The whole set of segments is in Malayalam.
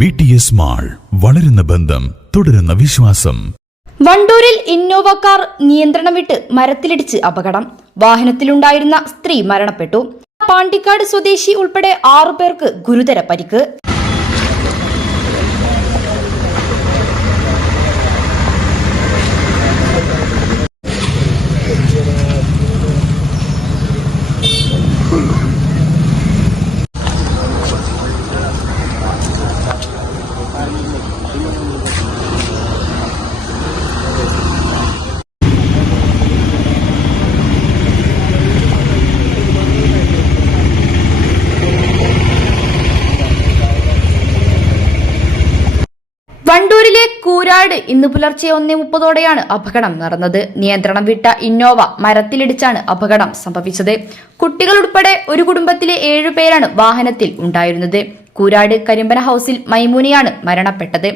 വി മാൾ വളരുന്ന ബന്ധം തുടരുന്ന വിശ്വാസം. വണ്ടൂരിൽ ഇന്നോവ കാർ നിയന്ത്രണം വിട്ട് മരത്തിലിടിച്ച് അപകടം. വാഹനത്തിലുണ്ടായിരുന്ന സ്ത്രീ മരണപ്പെട്ടു. പാണ്ടിക്കാട് സ്വദേശി ഉൾപ്പെടെ ആറു പേർക്ക് ഗുരുതര പരിക്ക്. വണ്ടൂരിലെ കൂരാട് ഇന്ന് പുലർച്ചെ ഒന്നേ മുപ്പതോടെയാണ് അപകടം നടന്നത്. നിയന്ത്രണം വിട്ട ഇന്നോവ മരത്തിലിടിച്ചാണ് അപകടം സംഭവിച്ചത്. കുട്ടികൾ ഉൾപ്പെടെ ഒരു കുടുംബത്തിലെ ഏഴുപേരാണ് വാഹനത്തിൽ ഉണ്ടായിരുന്നത്. കൂരാട് കരിമ്പന ഹൌസിൽ മൈമൂനിയാണ് മരണപ്പെട്ടത്.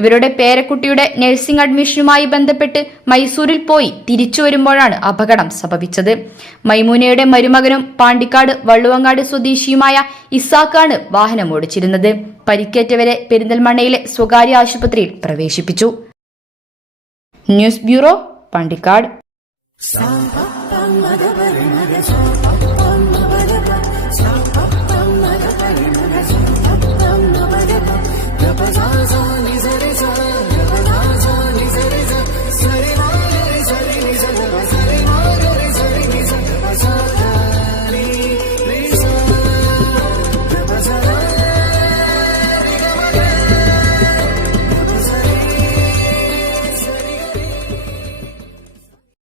ഇവരുടെ പേരക്കുട്ടിയുടെ നഴ്സിംഗ് അഡ്മിഷനുമായി ബന്ധപ്പെട്ട് മൈസൂരിൽ പോയി തിരിച്ചു വരുമ്പോഴാണ് അപകടം സംഭവിച്ചത്. മൈമൂനയുടെ മരുമകനും പാണ്ടിക്കാട് വള്ളുവങ്ങാട് സ്വദേശിയുമായ ഇസാഖാണ് വാഹനം ഓടിച്ചിരുന്നത്. പരിക്കേറ്റവരെ പെരിന്തൽമണ്ണയിലെ സ്വകാര്യ ആശുപത്രിയിൽ പ്രവേശിപ്പിച്ചു. News bureau Pandikkad. Sa